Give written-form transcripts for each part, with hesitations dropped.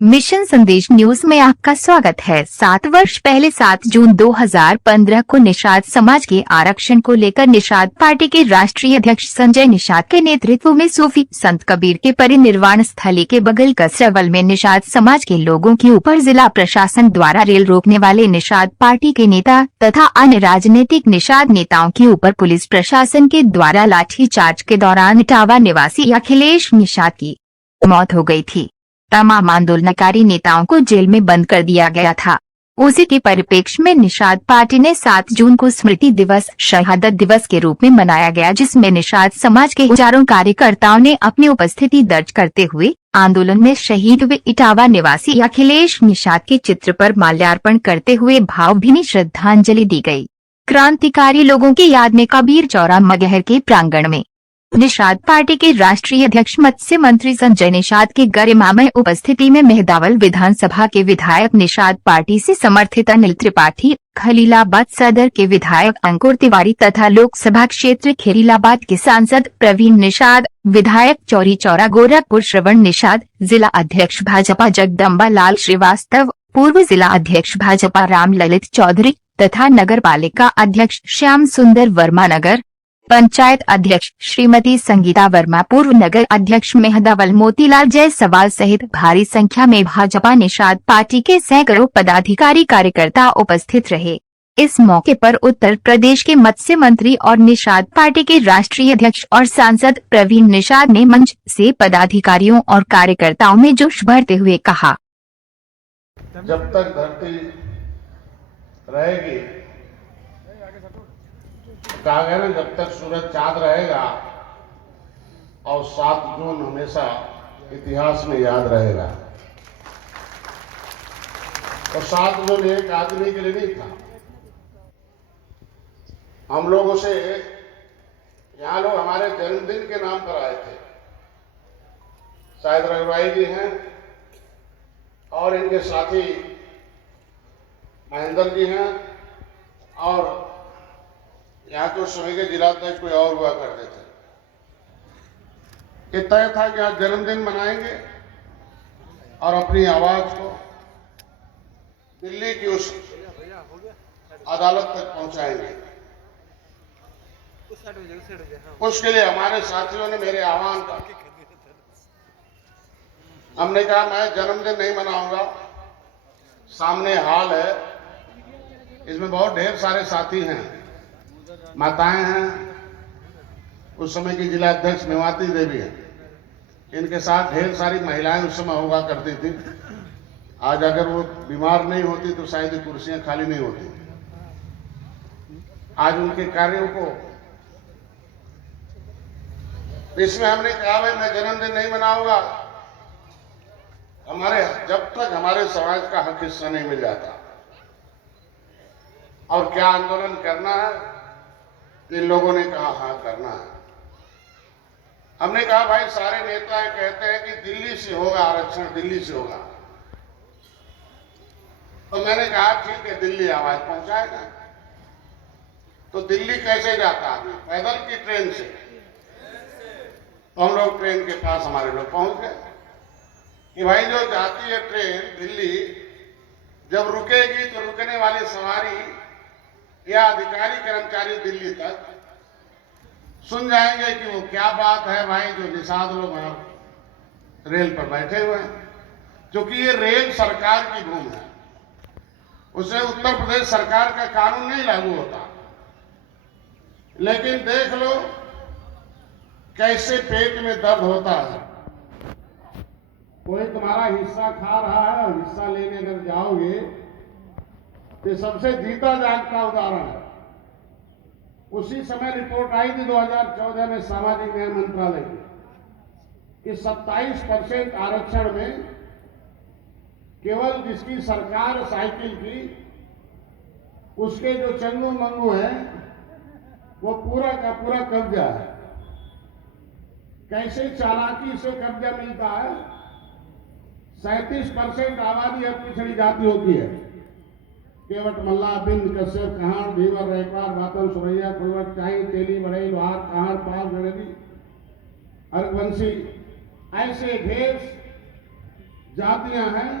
Mission संदेश news में आपका स्वागत है। 7 वर्ष पहले 7 जून 2015 को निषाद समाज के आरक्षण को लेकर निषाद पार्टी के राष्ट्रीय अध्यक्ष संजय निषाद के नेतृत्व में सूफी संत कबीर के परिनिर्वाण स्थली के बगल कसरवल में निषाद समाज के लोगों के ऊपर जिला प्रशासन द्वारा रेल रोकने वाले निषाद पार्टी के नेता तथा अन्य राजनीतिक निषाद नेताओं के ऊपर पुलिस प्रशासन के द्वारा लाठीचार्ज के दौरान इटावा निवासी अखिलेश निषाद की मौत हो गयी थी। तमाम आंदोलनकारी नेताओं को जेल में बंद कर दिया गया था। उसी के परिप्रेक्ष्य में निषाद पार्टी ने 7 जून को स्मृति दिवस शहादत दिवस के रूप में मनाया गया, जिसमें निषाद समाज के हजारों कार्यकर्ताओं ने अपनी उपस्थिति दर्ज करते हुए आंदोलन में शहीद हुए इटावा निवासी अखिलेश निषाद के चित्र पर माल्यार्पण करते हुए भावभीनी श्रद्धांजलि दी गई। क्रांतिकारी लोगों की याद में कबीर चौरा मगहर के प्रांगण में निषाद पार्टी के राष्ट्रीय अध्यक्ष मत्स्य मंत्री संजय निषाद की गरिमामय उपस्थिति में मेहदावल विधानसभा के विधायक निषाद पार्टी से समर्थित अनिल त्रिपाठी, खलीलाबाद सदर के विधायक अंकुर तिवारी तथा लोकसभा क्षेत्र खलीलाबाद के सांसद प्रवीण निषाद, विधायक चौरी चौरा गोरखपुर श्रवण निषाद, जिला अध्यक्ष भाजपा जगदम्बा लाल श्रीवास्तव, पूर्व जिला अध्यक्ष भाजपा राम ललित चौधरी तथा नगर पालिका अध्यक्ष श्याम सुंदर वर्मा, नगर पंचायत अध्यक्ष श्रीमती संगीता वर्मा, पूर्व नगर अध्यक्ष मेहदावल मोतीलाल जायसवाल सहित भारी संख्या में भाजपा निषाद पार्टी के सैकड़ों पदाधिकारी कार्यकर्ता उपस्थित रहे। इस मौके पर उत्तर प्रदेश के मत्स्य मंत्री और निषाद पार्टी के राष्ट्रीय अध्यक्ष और सांसद प्रवीण निषाद ने मंच से पदाधिकारियों और कार्यकर्ताओं में जोश भरते हुए कहा, जब तक धरती रहेगी, कहा गया ना, जब तक सूरज चांद रहेगा, और 7 जून हमेशा इतिहास में याद रहेगा। और 7 जून एक आदमी के लिए नहीं था। हम लोगों से यहाँ लोग हमारे जन्मदिन के नाम पर आए थे। शायद रघुभाई जी हैं और इनके साथी महेंद्र जी हैं, और यहाँ तो समय के जिलाध्यक्ष कोई और हुआ करते थे। ये तय था कि आज जन्मदिन मनाएंगे और अपनी आवाज को दिल्ली की उस अदालत तक पहुंचाएंगे। उसके लिए हमारे साथियों ने मेरे आह्वान का, हमने कहा मैं जन्मदिन नहीं मनाऊंगा। सामने हाल है, इसमें बहुत ढेर सारे साथी हैं, माताएं हैं, उस समय की जिला अध्यक्ष मेवाती देवी है, इनके साथ ढेर सारी महिलाएं उस समय हुआ करती थी। आज अगर वो बीमार नहीं होती तो शायद ये कुर्सियां खाली नहीं होती। आज उनके कार्यों को, इसमें हमने कहा भाई मैं जन्मदिन नहीं मनाऊंगा जब तक हमारे समाज का हक हिस्सा नहीं मिल जाता। और क्या आंदोलन करना है, इन लोगों ने कहा हाँ करना है। हमने कहा भाई सारे नेता कहते हैं कि दिल्ली से होगा आरक्षण, दिल्ली से होगा। तो मैंने कहा ठीक है, दिल्ली आवाज पहुंचाएगा। तो दिल्ली कैसे जाता आदमी, पैदल की ट्रेन से? तो हम लोग ट्रेन के पास हमारे लोग पहुंच गए कि भाई जो जाती है ट्रेन दिल्ली, जब रुकेगी तो रुकने वाली सवारी या अधिकारी कर्मचारी दिल्ली तक सुन जाएंगे कि वो क्या बात है भाई, जो निषाद लोग रेल पर बैठे हुए हैं। क्योंकि ये रेल सरकार की भूमि है, उसे उत्तर प्रदेश सरकार का कानून नहीं लागू होता। लेकिन देख लो कैसे पेट में दर्द होता है। कोई तुम्हारा हिस्सा खा रहा है, हिस्सा लेने अगर जाओगे, ये सबसे जीता जागता उदाहरण है। उसी समय रिपोर्ट आई थी 2014 में सामाजिक न्याय मंत्रालय की कि 27% आरक्षण में केवल जिसकी सरकार साइकिल की, उसके जो चंगू मंगू हैं वो पूरा का पूरा कब्जा है। कैसे चालाकी से कब्जा मिलता है। 37% आबादी अब पिछड़ी जाति होती है। केवट मल्ला बिंद कश्यप कहार धीवर रेखवार बातन सुरैया फुलवट चाई तेली बड़ई लोहार कहार पाल गणेरी अर्घवंशी, ऐसे ढेर जातियां हैं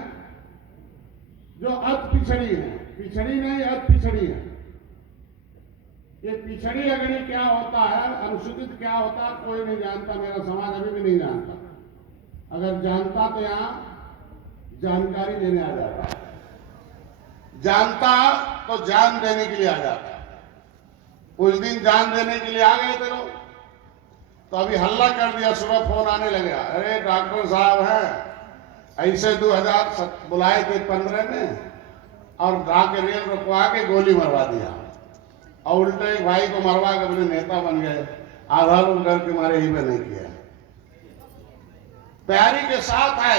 जो अति पिछड़ी हैं, पिछड़ी नहीं अति पिछड़ी है। ये पिछड़ी अगड़ी क्या होता है, अनुसूचित क्या होता है, कोई नहीं जानता, मेरा समाज अभी भी नहीं जानता। अगर जानता तो यहां जानकारी देने आ जाता, जानता तो जान देने के लिए आ जाता। उस दिन जान देने के लिए आ गए थे लोग, तो अभी हल्ला कर दिया, सुबह फोन आने लगा, अरे डॉक्टर साहब हैं ऐसे 2000 बुलाए थे 15 में और जाके रेल रुकवा के गोली मरवा दिया, और उल्टे एक भाई को मरवा के अपने नेता बन गए। आधा लोग डर के मारे ही में नहीं किया। तैयारी के साथ है।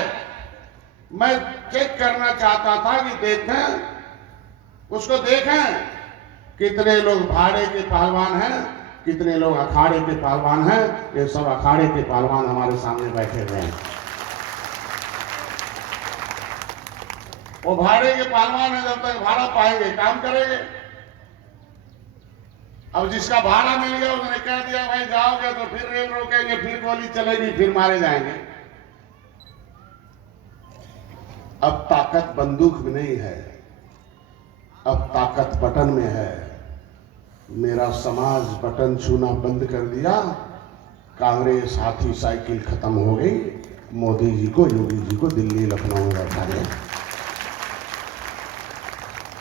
मैं चेक करना चाहता था कि देखें, उसको देखें कितने लोग भाड़े के पहलवान हैं, कितने लोग अखाड़े के पहलवान हैं। ये सब अखाड़े के पहलवान हमारे सामने बैठे हुए हैं। वो भाड़े के पहलवान है, जब तक भाड़ा पाएंगे काम करेंगे। अब जिसका भाड़ा मिल गया उसने कह दिया भाई जाओगे तो फिर रेल रोकेंगे, फिर गोली चलेगी, फिर मारे जाएंगे। अब ताकत बंदूक में नहीं है, अब ताकत बटन में है। मेरा समाज बटन छूना बंद कर दिया, कांग्रेस हाथी साइकिल खत्म हो गई। मोदी जी को, योगी जी को दिल्ली लखनऊ में बैठा दिया।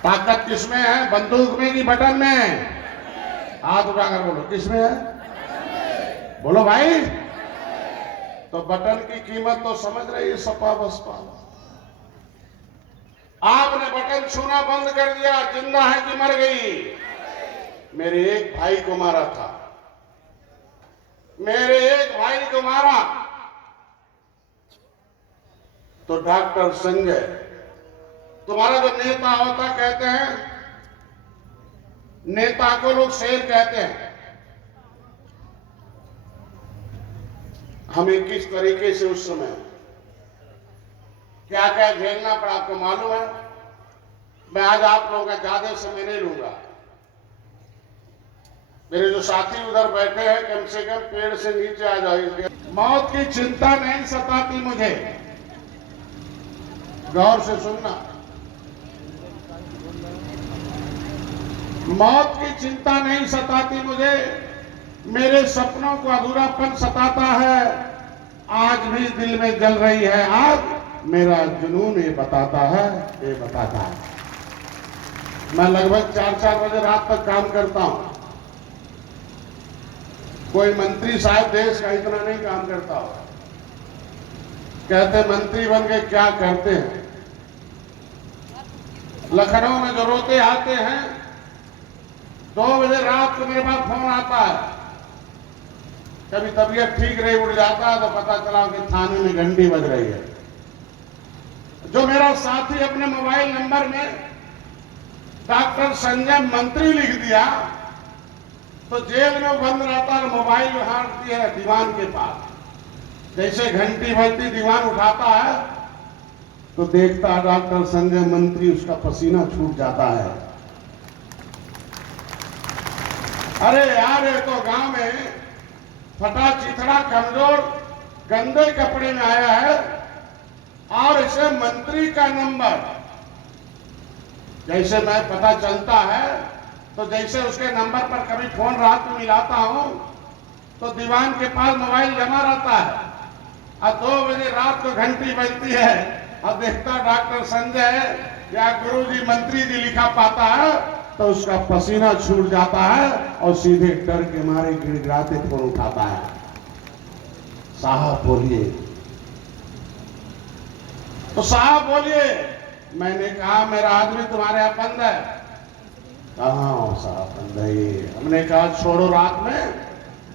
ताकत किसमें है, बंदूक में कि बटन में? हाथ उठाकर बोलो, किसमें है? बोलो भाई। तो बटन की कीमत तो समझ रही है, सपा बसपा। आपने बटन छूना बंद कर दिया, जिंदा है कि मर गई? मेरे एक भाई को मारा था, मेरे एक भाई को मारा तो डॉक्टर संजय, तुम्हारा जो नेता होता, कहते हैं नेता को लोग शेर कहते हैं। हमें किस तरीके से उस समय क्या क्या झेलना पड़ा आपको मालूम है। मैं आज आप लोगों का ज्यादा समय नहीं लूंगा। मेरे जो साथी उधर बैठे हैं, कम से कम पेड़ से नीचे आ जाओ, इसलिए मौत की चिंता नहीं सताती मुझे। गौर से सुनना, मौत की चिंता नहीं सताती मुझे, मेरे सपनों को अधूरापन सताता है। आज भी दिल में जल रही है आग, मेरा जुनून ये बताता है, ये बताता है। मैं लगभग 4-4 बजे रात तक काम करता हूं। कोई मंत्री साहब देश का इतना नहीं काम करता हो। कहते मंत्री बन के क्या करते हैं। लखनऊ में जो रोते आते हैं, 2 बजे रात को मेरे पास फोन आता है। कभी तबीयत ठीक रही, उठ जाता है तो पता चला कि थाने में घंटी बज रही है। जो मेरा साथी अपने मोबाइल नंबर में डॉक्टर संजय मंत्री लिख दिया, तो जेल में बंद रहता है, मोबाइल उठाती है दीवान के पास। जैसे घंटी बजती दीवान उठाता है तो देखता है डॉक्टर संजय मंत्री, उसका पसीना छूट जाता है। अरे यार, ये तो गांव में फटा चिथड़ा कमजोर गंदे कपड़े में आया है और इसे मंत्री का नंबर जैसे मैं पता चलता है, तो जैसे उसके नंबर पर कभी फोन रात में मिलाता हूं तो दीवान के पास मोबाइल जमा रहता है और 2 बजे रात को घंटी बजती है और देखता डॉक्टर संजय या गुरुजी मंत्री जी लिखा पाता है, तो उसका पसीना छूट जाता है और सीधे डर के मारे गिड़गिड़ाते फोन उठाता है। साहब बोलिए। तो साहब बोलिए। मैंने कहा मेरा आदमी तुम्हारे यहां बंद है। कहाँ साहब बंद है? हमने कहा छोड़ो, रात में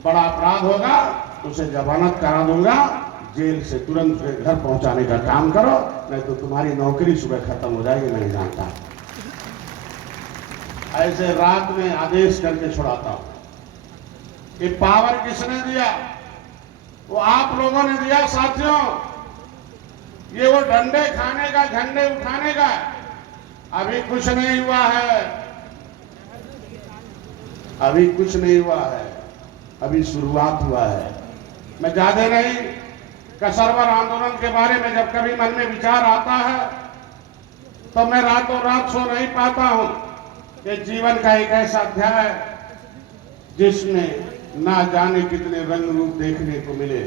बड़ा अपराध होगा, उसे जमानत करा दूंगा, जेल से तुरंत घर पहुंचाने का काम करो, नहीं तो तुम्हारी नौकरी सुबह खत्म हो जाएगी, नहीं जानता। ऐसे रात में आदेश करके छुड़ाता हूं। ये पावर किसने दिया? वो आप लोगों ने दिया साथियों। ये वो डंडे खाने का, झंडे उठाने का अभी कुछ नहीं हुआ है, अभी कुछ नहीं हुआ है, अभी शुरुआत हुआ है। मैं ज्यादा नहीं, कसरवर आंदोलन के बारे में जब कभी मन में विचार आता है तो मैं रातों रात सो नहीं पाता हूं। कि जीवन का एक ऐसा अध्याय जिसमें ना जाने कितने रंग रूप देखने को मिले।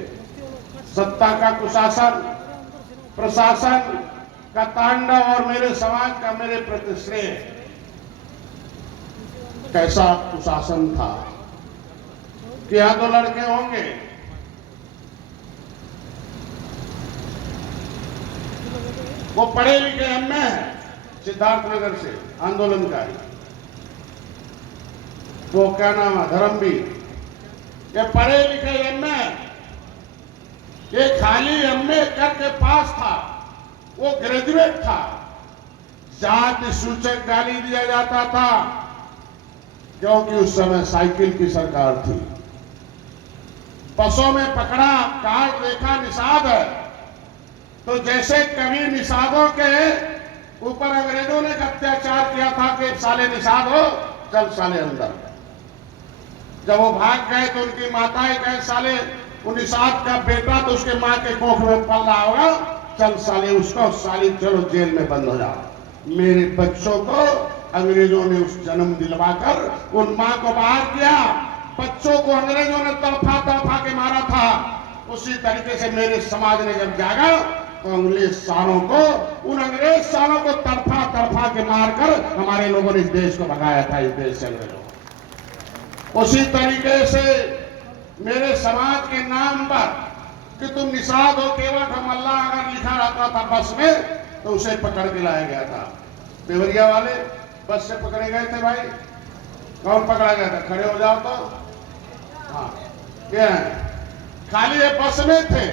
सत्ता का कुशासन, प्रशासन का तांडव और मेरे समाज का मेरे प्रति श्रेय। कैसा कुशासन था कि यहां दो लड़के होंगे, वो पढ़े लिखे एमए है सिद्धार्थनगर से आंदोलनकारी, वो क्या नाम है धर्मवीर, ये पढ़े लिखे एमए, ये खाली एमए करके पास था, वो ग्रेजुएट था। जाति सूचक गाली दिया जाता था क्योंकि उस समय साइकिल की सरकार थी। बसों में पकड़ा कार्ड देखा निषाद है, तो जैसे कभी निषादों के ऊपर अंग्रेजों ने अत्याचार किया था कि साले निषाद हो, चल साले अंदर। जब वो भाग गए तो उनकी माताएं कहे साले वो निषाद का बेटा तो उसके माँ के कोख में पल रहा होगा, चल साले उसको, साली चलो जेल में बंद हो जाओ। मेरे बच्चों को अंग्रेजों ने उस जन्म दिलवाकर उन माँ को बाहर किया। बच्चों को अंग्रेजों ने तड़फा तड़फा के मारा था। उसी तरीके से मेरे समाज ने जब जागा तो अंग्रेज सालों को, उन अंग्रेज सालों को तड़फा तड़फा के मारकर हमारे लोगों ने इस देश को भगाया था, इस देश से अंग्रेजों। उसी तरीके से मेरे समाज के नाम पर कि तुम निषाद हो केवट हो मल्ला अगर लिखा रहता था बस में तो उसे पकड़ के लाया गया था। देवरिया वाले बस से पकड़े गए थे भाई। कौन पकड़ा गया था? खड़े हो जाओ तो। हाँ क्या है, खाली ये बस में थे,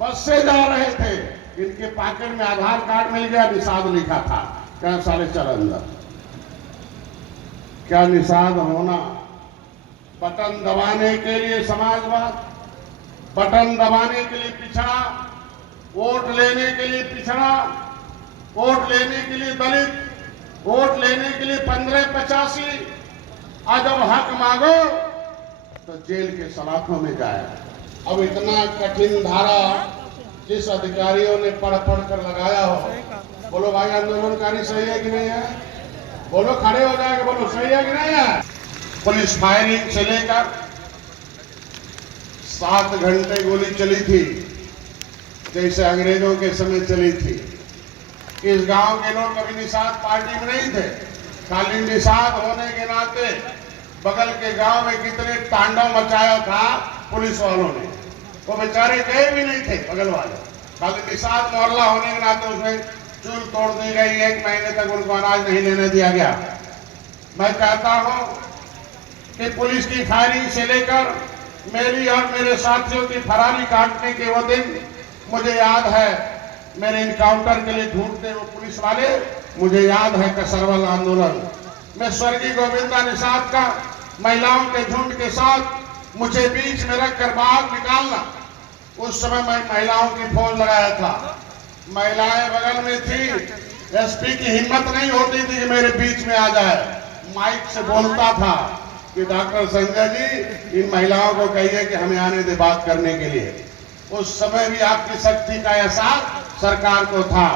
बस से जा रहे थे, इनके पॉकेट में आधार कार्ड मिल गया, निषाद लिखा था। क्या साले चल अंदर। क्या निषाद होना बटन दबाने के लिए समाजवाद, बटन दबाने के लिए पिछड़ा, वोट लेने के लिए पिछड़ा, वोट लेने के लिए दलित, वोट लेने के लिए 1585, आज जब हक मांगो तो जेल के सलाखों में जाए। अब इतना कठिन धारा जिस अधिकारियों ने पढ़ पढ़ कर लगाया हो, बोलो भाई आंदोलनकारी सही है कि नहीं है? बोलो, खड़े हो जाएगा, बोलो सही है कि नहीं है? पुलिस फायरिंग से लेकर 7 घंटे गोली चली थी जैसे अंग्रेजों के समय चली थी। इस गांव के लोग कभी निषाद पार्टी में नहीं थे, खाली निषाद होने के नाते बगल के गांव में कितने तांडव मचाया था पुलिस वालों ने। वो बेचारे गए भी नहीं थे बगल वाले, खाली निषाद मोहल्ला होने के नाते उसमें चूल तोड़ दी गई। 1 महीने तक उनको अनाज नहीं लेने दिया गया। मैं कहता हूं कि पुलिस की फायरिंग से लेकर मेरी और मेरे साथियों की फरारी काटने के वो दिन मुझे याद है। मेरे इनकाउंटर के लिए ढूंढते वो पुलिस वाले, मुझे याद है कसरवल आंदोलन में स्वर्गीय गोविंदा निषाद का महिलाओं के झुंड के साथ मुझे बीच में रखकर बाहर निकालना। उस समय मैं महिलाओं की फोन लगाया था, महिलाएं बगल में थी। एसपी की हिम्मत नहीं होती थी कि मेरे बीच में आ जाए। माइक से बोलता था कि डॉक्टर संजय जी इन महिलाओं को कहिए कि हमें आने दे बात करने के लिए। उस समय भी आपकी शक्ति का एहसास सरकार को था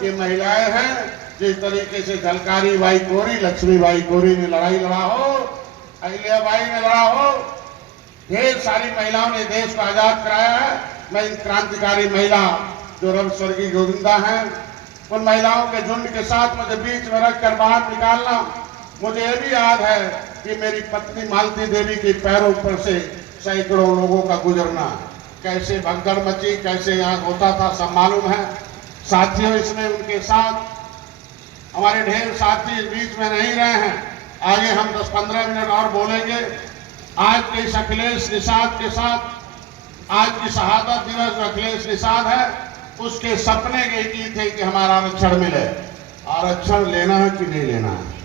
कि महिलाएं हैं। जिस तरीके से झलकारी बाई कोरी, लक्ष्मी बाई कोरी ने लड़ाई लड़ा हो, अहिल्या बाई ने लड़ा हो, ढेर सारी महिलाओं ने देश को आजाद कराया है। मैं इन क्रांतिकारी महिला जो रव स्वर्गीय गोविंदा हैं, उन महिलाओं के झुंड के साथ मुझे बीच में रखकर बाहर निकालना। मुझे ये भी याद है कि मेरी पत्नी मालती देवी के पैरों पर से सैकड़ों लोगों का गुजरना, कैसे भगदड़ मची, कैसे यहाँ होता था, सब मालूम है। साथियों, इसमें उनके साथ हमारे ढेर साथी इस बीच में नहीं रहे हैं। आगे हम 10-15 मिनट और बोलेंगे। आज के इस अखिलेश निषाद के साथ आज की शहादत दिवस जो अखिलेश निषाद है, उसके सपने एक ही थे कि हमारा आरक्षण मिले। आरक्षण लेना है कि नहीं लेना है?